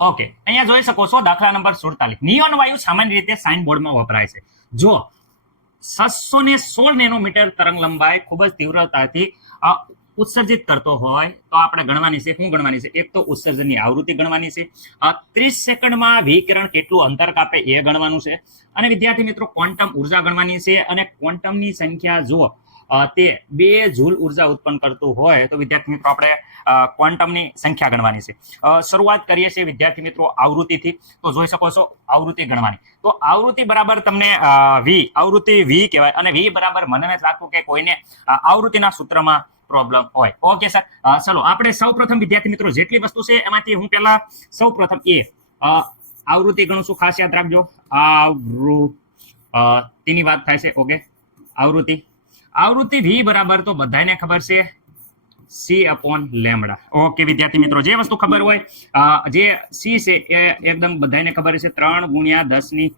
Okay, અહીંયા જોઈ શકો છો દાખલા નંબર 47. નિયોન વાયુ સામાન્ય રીતે સાઇન બોર્ડમાં વપરાય છે. જો 616 નેનોમીટર તરંગ લંબાઈ ખૂબ જ તીવ્રતાથી ઉત્સર્જિત કરતો હોય તો આપણે ગણવાની છે. શું ગણવાની છે? એક તો ઉત્સર્જનની આવૃત્તિ ગણવાની છે. 30 સેકન્ડમાં વિકિરણ કેટલું અંતર કાપે એ ગણવાનું છે. અને વિદ્યાર્થી મિત્રો ક્વોન્ટમ ઉર્જા ગણવાની છે. અને ક્વોન્ટમની સંખ્યા જો તે 2 જૂલ ઉર્જા ઉત્પન્ન કરતું હોય તો વિદ્યાર્થી મિત્રો આપણે ક્વોન્ટમની સંખ્યા ગણવાની છે. શરૂઆત કરીએ છીએ વિદ્યાર્થી મિત્રો આવૃત્તિથી. તો જોઈ શકો છો આવૃત્તિ ગણવાની. તો આવૃત્તિ બરાબર તમને આવૃત્તિ વી કહેવાય. અને વી બરાબર મને નથી લાગતું કે કોઈને આવૃત્તિના સૂત્રમાં પ્રોબ્લેમ હોય. ઓકે સર, ચલો આપણે સૌપ્રથમ વિદ્યાર્થી મિત્રો જેટલી વસ્તુ છે એમાંથી હું પહેલા સૌપ્રથમ આવૃત્તિ ગણું છું. ખાસ યાદ રાખજો, આવૃત્તિની વાત થાય છે. ઓકે, આવૃત્તિ વી બરાબર તો બધાને ખબર છે C/λ. ઓકે વિદ્યાર્થી મિત્રો, જે વસ્તુ ખબર હોય જે સી છે એ એકદમ બધાને ખબર છે 3×10⁸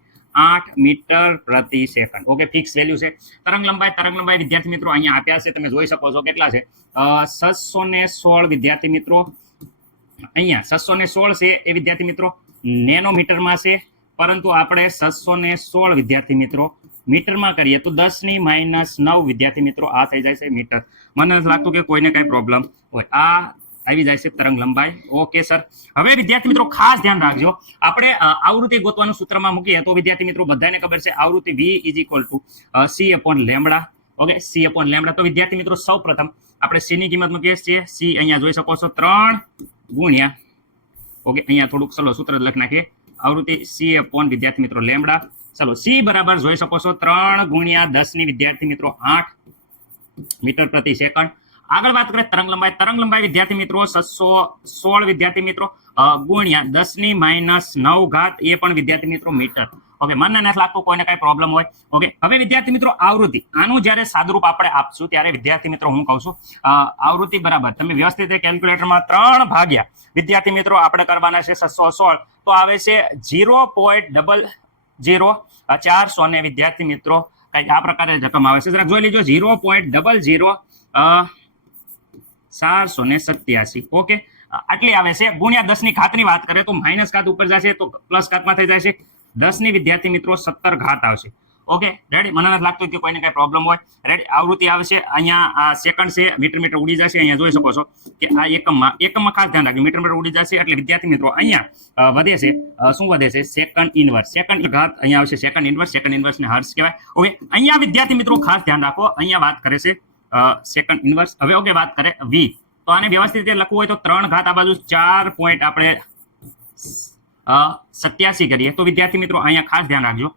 મીટર પ્રતિ સેકન્ડ. ઓકે, ફિક્સ વેલ્યુ છે. તરંગ લંબાઈ વિદ્યાર્થી મિત્રો અહીંયા આપ્યા છે, તમે જોઈ શકો છો કેટલા છે 616 વિદ્યાર્થી મિત્રો. અહીંયા 616 છે એ વિદ્યાર્થી મિત્રો નેનોમીટરમાં છે, પરંતુ આપણે 616 વિદ્યાર્થી મિત્રો મીટરમાં કરીએ તો 10⁻⁹ વિદ્યાર્થી મિત્રો આ થઈ જાય છે મીટર. મને નથી લાગતું કે કોઈને કઈ પ્રોબ્લેમ હોય. આ આવી જાય છે તરંગ લંબાઈ. ઓકે સર, હવે વિદ્યાર્થી મિત્રો ખાસ ધ્યાન રાખજો, આપણે આવૃત્તિ ગોતવાનું સૂત્રમાં મૂકીએ તો વિદ્યાર્થી મિત્રો બધાને ખબર છે આવૃત્તિ V = C/λ. Okay, C/λ. તો વિદ્યાર્થી મિત્રો સૌપ્રથમ આપણે C ની કિંમત મૂકીએ છીએ. C અહીંયા જોઈ શકો છો 3 ગુણ્યા, ઓકે અહીંયા થોડુંક ચલો સૂત્ર લખી નાખીએ, આવૃત્તિ C/ વિદ્યાર્થી મિત્રો લેમ્બડા. ચલો C બરાબર જોઈ શકો છો 3×10 વિદ્યાર્થી મિત્રો 8 મીટર પ્રતિ સેકન્ડ. આગળ વાત કરીએ તરંગ લંબાઈ વિદ્યાર્થી મિત્રો 616 વિદ્યાર્થી મિત્રો ગુણ્યા 10⁻⁹ એ પણ વિદ્યાર્થી મિત્રો મીટર. ઓકે, મને નથી લાગતું કોઈને કઈ પ્રોબ્લેમ હોય. ઓકે, હવે વિદ્યાર્થી મિત્રો આવૃત્તિ આનું જ્યારે સાદુરૂપ આપણે આપશું ત્યારે વિદ્યાર્થી મિત્રો હું કહું છું આવૃત્તિ બરાબર તમે વ્યવસ્થિત કેલ્ક્યુલેટરમાં 3 ભાગ્યા વિદ્યાર્થી મિત્રો આપણે કરવાના છે 616 તો આવે છે 0.00 ને વિદ્યાર્થી મિત્રો કઈ આ પ્રકારે રકમ આવે છે. જરા જોઈ લીજો 0.00487. ઓકે, આટલી આવે છે. ગુણ્યા 10 ની ઘાતની વાત કરીએ તો માઇનસ ઘાત ઉપર જશે તો પ્લસ ઘાતમાં થઈ જાય છે 10 ની વિદ્યાર્થી મિત્રો 17 ઘાત આવશે. ઓકે રેડી, મને નથી લાગતું કે કોઈને કઈ પ્રોબ્લેમ હોય. રેડી, આવૃત્તિ આવશે અહીંયા સેકન્ડ છે, મીટર ઉડી જશે. અહીંયા જોઈ શકો છો કે આ એકમમાં ખાસ ધ્યાન રાખજો, મીટર ઉડી જશે એટલે વિદ્યાર્થી મિત્રો અહીંયા વધે છે શું વધે છે સેકન્ડ ઇનવર્સ. સેકન્ડ ઘાત અહીંયા આવશે સેકન્ડ ઇનવર્સ ને હર્ટ્ઝ કહેવાય. ઓકે, અહીંયા વિદ્યાર્થી મિત્રો ખાસ ધ્યાન રાખો, અહીંયા વાત કરે છે સેકન્ડ ઇનવર્સ. હવે ઓકે વાત કરે વી, તો આને વ્યવસ્થિત રીતે લખવું હોય તો 3 ઘાત આ બાજુ 4 પોઈન્ટ આપણે 87 કરીએ તો વિદ્યાર્થી મિત્રો અહીંયા ખાસ ધ્યાન રાખજો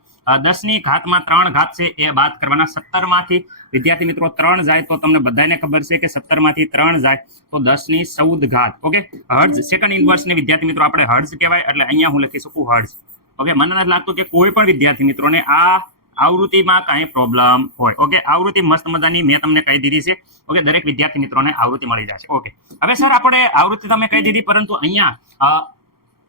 10 ની ઘાતમાં 3 ઘાત છે એ બાદ કરવાના. 17 માંથી વિદ્યાર્થી મિત્રો 3 જાય તો તમને બધાને ખબર છે કે 17 માંથી 3 જાય તો 10 ની 14 ઘાત. ઓકે, હર્ટ્ઝ સેકન્ડ ઇનવર્સ ને વિદ્યાર્થી મિત્રો આપણે હર્ટ્ઝ કહેવાય એટલે અહીંયા હું લખી શકું હર્ટ્ઝ. ઓકે, મને નથી લાગતું કે કોઈ પણ વિદ્યાર્થી મિત્રોને આ આવૃત્તિમાં કાંઈ પ્રોબ્લેમ હોય. ઓકે, આવૃત્તિ મસ્ત મજાની મેં તમને કહી દીધી છે. ઓકે, દરેક વિદ્યાર્થી મિત્રોને આવૃત્તિ મળી જશે. ઓકે, હવે સર આપણે આવૃત્તિ તમે કહી દીધી, પરંતુ અહીંયા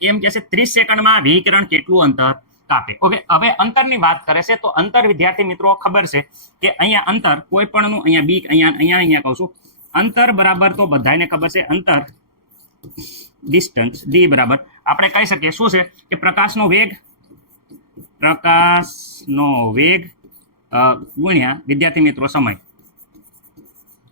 એમ કહે છે 30 સેકન્ડમાં વિકિરણ કેટલું અંતર કાપે. ઓકે, હવે અંતરની વાત કરે છે તો અંતર વિદ્યાર્થી મિત્રો ખબર છે કે અહીંયા અંતર કોઈ પણનું અહીંયા બી અહીંયા કહું છું અંતર બરાબર તો બધાને ખબર છે અંતર ડિસ્ટન્સ ડી બરાબર આપણે કહી શકીએ શું છે કે પ્રકાશનો વેગ ગુણ્યા વિદ્યાર્થી મિત્રો સમય.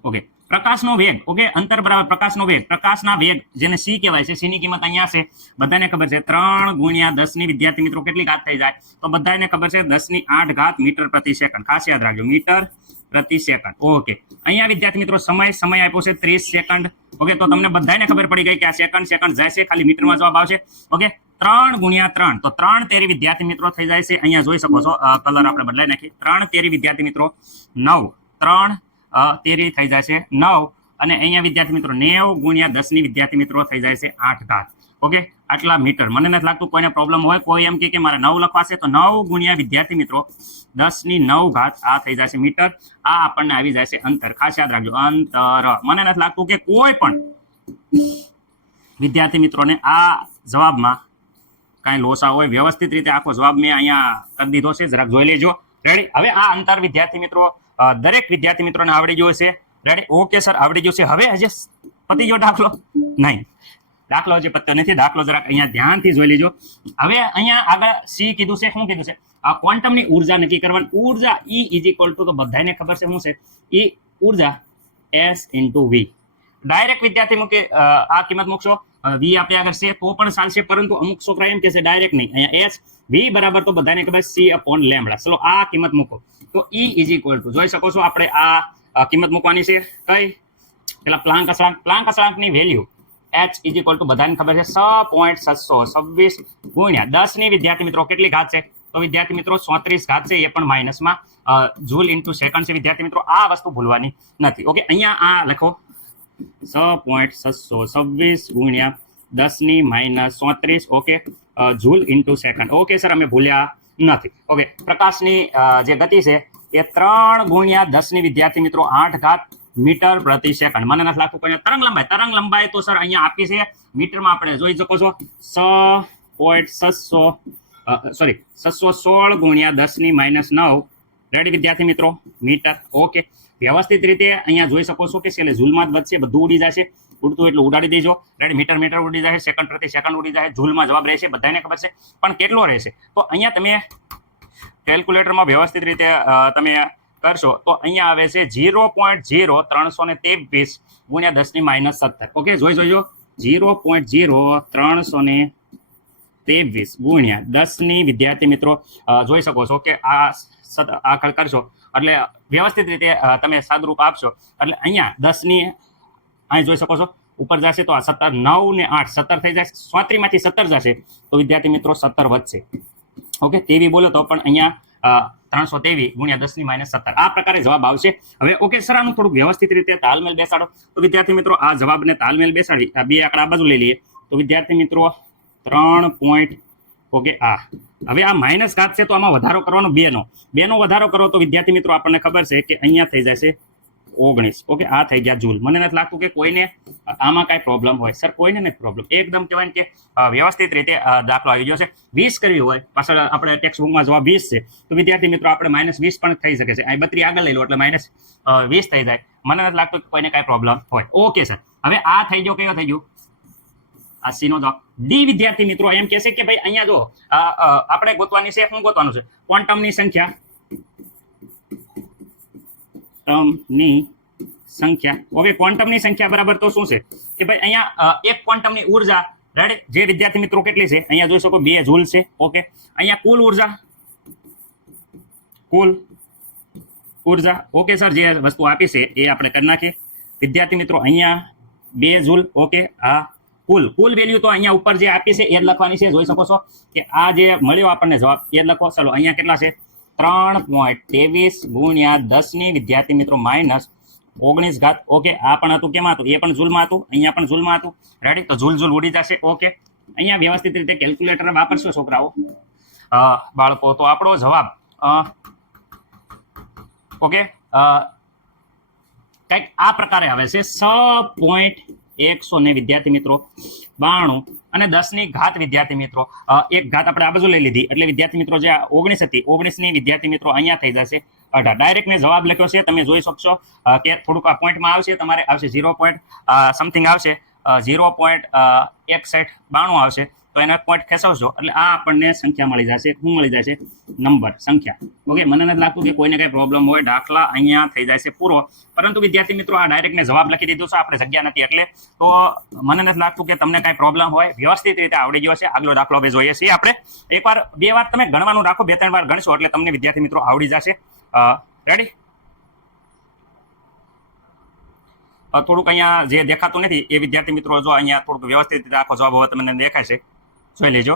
ઓકે, પ્રકાશનો વેગ. ઓકે, અંતર બરાબર પ્રકાશનો વેગ, પ્રકાશના વેગ જેને સી કહેવાય છે, સી ની કિંમત અહીંયા છે બધાને ખબર છે 3×10 ની વિદ્યાર્થી મિત્રો કેટલી ઘાત થઈ જાય તો બધાને ખબર છે 10⁸ ઘાત મીટર પ્રતિ સેકન્ડ. ખાસ યાદ રાખજો મીટર પ્રતિ સેકન્ડ. ઓકે, અહીંયા વિદ્યાર્થી મિત્રો સમય આપ્યો છે 30 સેકન્ડ. ઓકે, તો તમને બધાને ખબર પડી ગઈ કે આ સેકન્ડ જાય છે, ખાલી મીટરમાં જવાબ આવશે. ઓકે, 3×3 તો 3 તેરી વિદ્યાર્થી મિત્રો થઈ જાય છે. અહીંયા જોઈ શકો છો કલર આપણે બદલાઈ નાખીએ. 3 તેરી વિદ્યાર્થી મિત્રો 9, 3 તેરી થઈ જાય છે 9 અને અહીંયા વિદ્યાર્થી મિત્રો 90×10 ની વિદ્યાર્થી મિત્રો થઈ જાય છે 8 ઘાત. ઓકે, આટલા મીટર. મને નથી લાગતું કોઈને પ્રોબ્લેમ હોય. કોઈ એમ કે મારે 9 લખવાશે તો 9 ગુણ્યા વિદ્યાર્થી મિત્રો 10⁹ ઘાત આ થઈ જાય છે મીટર. આ આપણને આવી જાય છે અંતર. ખાસ યાદ રાખજો અંતર. મને નથી લાગતું કે કોઈ પણ વિદ્યાર્થી મિત્રોને આ જવાબમાં કાંઈ લોસા હોય. વ્યવસ્થિત રીતે આખો જવાબ મેં અહીંયા કરી દીધો છે, જરાક જોઈ લેજો. રેડી, હવે આ અંતર વિદ્યાર્થી મિત્રો દરેક વિદ્યાર્થી મિત્રોને આવડી ગયો છે. રેડી, ઓકે સર આવડી ગયો છે. હવે હજી પતી ગયો દાખલો નહીં. દાખલો હજી પત્તો નથી, દાખલો જરાક અહીંયા ધ્યાનથી જોઈ લેજો. હવે અહીંયા આગળ સી કીધું છે, શું કીધું છે? આ ક્વોન્ટમની ઉર્જા નક્કી કરવાની. ઉર્જા E ઇઝ ઇક્વલ ટુ, તો બધાને ખબર છે શું છે? E ઉર્જા S ઇન્ટુ V. ડાયરેક્ટ વિદ્યાર્થી મૂકે આ કિંમત મૂકશો, V આપણે આગળ છે તો પણ ચાલશે, પરંતુ અમુક છોકરા એમ કે છે ડાયરેક્ટ નહીં. અહીંયા S V બરાબર તો બધાને ખબર C અપોન લેમ્બડા. ચલો આ કિંમત મૂકો તો E ઇઝ ઇક્વલ ટુ, જોઈ શકો છો આપણે આ કિંમત મૂકવાની છે કઈ? પેલા પ્લાન્ક અચળાંકની value H is equal to બધાને ખબર છે 6.626 ગુણ્યા 10 ની વિદ્યાર્થી મિત્રો કેટલી ઘાત છે? તો વિદ્યાર્થી મિત્રો 34 ઘાત છે, એ પણ માઇનસમાં જૂલ ઇન્ટુ સેકન્ડ છે. વિદ્યાર્થી મિત્રો આ વસ્તુ ભૂલવાની નથી. ઓકે, અહીંયા આ લખો 6.626 ગુણ્યા 10 ની minus 34. Okay, joule into second. Okay sir, અમે ભૂલ્યા નથી. ઓકે, પ્રકાશની જે ગતિ છે એ 3 ગુણ્યા 10 ની વિદ્યાર્થી મિત્રો 8 ઘાત મીટર પ્રતિ સેકન્ડ. મને નથી લાગતું કોઈ તરંગ લંબાઈ તો સર અહીંયા આપી છે મીટરમાં, આપણે જોઈ શકો છો 616 ગુણ્યા 10 ની માઇનસ 9. રેડી વિદ્યાર્થી મિત્રો? મીટર. ઓકે, વ્યવસ્થિત રીતે અહીંયા જોઈ શકો છો કે છેલ્લે ઝૂલમાં જ વધશે, બધું ઉડી જશે. ઉડતું એટલે ઉડાડી દેજો. રેડી, મીટર ઉડી જાય, સેકન્ડ પ્રતિ સેકન્ડ ઉડી જાય, ઝૂલમાં જવાબ રહેશે, બધાને ખબર છે. પણ કેટલો રહેશે? તો અહીંયા તમે કેલ્ક્યુલેટરમાં વ્યવસ્થિત રીતે તમે કરશો તો અહીંયા આવે છે 0.0323 ગુણ્યા 10 ની માઇનસ 17. ઓકે, જોઈજો 0.0323 ગુણ્યા 10 ની વિદ્યાર્થી મિત્રો જોઈ શકો છો કે આ કરશો એટલે વ્યવસ્થિત રીતે તમે સાદુરૂપ આપશો એટલે અહીંયા 10 ની અહીં જોઈ શકો છો ઉપર જશે તો આ 17, 9 ને 8 17 થઈ જાય. 34 માંથી 17 જશે તો વિદ્યાર્થી મિત્રો 17 વધશે. ઓકે, તેવી બોલો તો પણ અહીંયા 323 ગુણ્યા 10 ની માઇનસ 17 આ પ્રકારે જવાબ આવશે. હવે ઓકે સર, આનું થોડુંક વ્યવસ્થિત રીતે તાલમેલ બેસાડો. તો વિદ્યાર્થી મિત્રો આ જવાબને તાલમેલ બેસાડી આ બે આંકડા બાજુ લઈ લઈએ તો વિદ્યાર્થી મિત્રો 3. ઓકે, હવે આ માઇનસ ઘાત છે તો આમાં વધારો કરવાનો 2 નો વધારો કરો તો વિદ્યાર્થી મિત્રો આપણને ખબર છે કે અહીંયા થઈ જશે 19. ઓકે, આ થઈ ગયા જૂલ. મને નથી લાગતું કે કોઈને આમાં કાંઈ પ્રોબ્લેમ હોય. સર કોઈને નથી પ્રોબ્લેમ, એકદમ કહેવાય કે વ્યવસ્થિત રીતે દાખલો આવી ગયો છે. 20 કરવી હોય, પાછળ આપણે ટેક્સ્ટ બુકમાં જવાબ 20 છે તો વિદ્યાર્થી મિત્રો આપણે -20 પણ થઈ શકે છે. અહીં 32 આગળ લઈ લો એટલે -20 થઈ જાય. મને નથી લાગતું કે કોઈને કાંઈ પ્રોબ્લેમ હોય. ઓકે સર, હવે આ થઈ ગયો, કયો થઈ ગયું? આ સી નો જવાબ. ડી વિદ્યાર્થી મિત્રો એમ કહે છે કે ભાઈ અહીંયા જો આપણે ગોતવાની છે, શું ગોતવાનું છે? ક્વોન્ટમની સંખ્યા. ઓકે, ક્વોન્ટમની સંખ્યા બરાબર તો શું છે કે ભાઈ અહીંયા એક ક્વોન્ટમની ઉર્જા. રેડી, જે વિદ્યાર્થી મિત્રો કેટલી છે અહીંયા જોઈ શકો 2 જૂલ છે. ઓકે, અહીંયા કુલ ઉર્જા. ઓકે સર, જે વસ્તુ આપી છે એ આપણે કરી નાખીએ વિદ્યાર્થી મિત્રો. અહીંયા 2 જૂલ. ઓકે, આ કુલ વેલ્યુ તો અહીંયા ઉપર જે આપી છે એ જ લખવાની છે. જોઈ શકો છો કે આ જે મળ્યો આપણને જવાબ એ જ લખો. ચલો, અહીંયા કેટલા છે? 3.23 ગુણ્યા 10 ની વિદ્યાર્થી મિત્રો માઇનસ 19 ઘાત. ઓકે, આ પણ હતું, કેમાં હતું? એ પણ ઝૂલમાં હતું, અહીંયા પણ ઝૂલમાં હતું. રેડી, તો ઝૂલ ઉડી જશે. ઓકે, અહીંયા વ્યવસ્થિત રીતે કેલ્ક્યુલેટર વાપરશો છોકરાઓ બાળકો તો આપણો જવાબ ઓકે કંઈક આ પ્રકારે આવે છે 6.100 ને વિદ્યાર્થી મિત્રો 92 અને 10 ની ઘાત વિદ્યાર્થી મિત્રો એક ઘાત આપણે આ બાજુ લઈ લીધી એટલે વિદ્યાર્થી મિત્રો જે 19 હતી 19 ની વિદ્યાર્થી મિત્રો અહીંયા થઈ જશે 18. ડાયરેક્ટ મેં જવાબ લખ્યો છે, તમે જોઈ શકશો કે થોડુંક આ પોઈન્ટમાં આવશે, તમારે આવશે 0. સમથિંગ આવશે 0.6192 આવશે, તો એનો એક પોઈન્ટ ખેંચવશો એટલે આ આપણને સંખ્યા મળી જશે. શું મળી જશે? નંબર, સંખ્યા. ઓકે, મને નથી લાગતું કે કોઈને કંઈ પ્રોબ્લેમ હોય. દાખલા અહીંયા થઈ જાય છે પૂરો, પરંતુ વિદ્યાર્થી મિત્રો આ ડાયરેક્ટને જવાબ લખી દીધો છે, આપણે જગ્યા નથી એટલે, તો મને નથી લાગતું કે તમને કાંઈ પ્રોબ્લેમ હોય. વ્યવસ્થિત રીતે આવડી ગયો છે. આગલો દાખલો હવે જોઈએ છીએ આપણે. એકવાર 2 વાર તમે ગણવાનું રાખો, 2-3 વાર ગણશો એટલે તમને વિદ્યાર્થી મિત્રો આવડી જશે. રેડી? થોડુંક અહીંયા જે દેખાતું નથી એ વિદ્યાર્થી મિત્રો જો અહીંયા થોડુંક વ્યવસ્થિત રીતે આખો જવાબ હવે તમને દેખાય છે, જોઈ લેજો.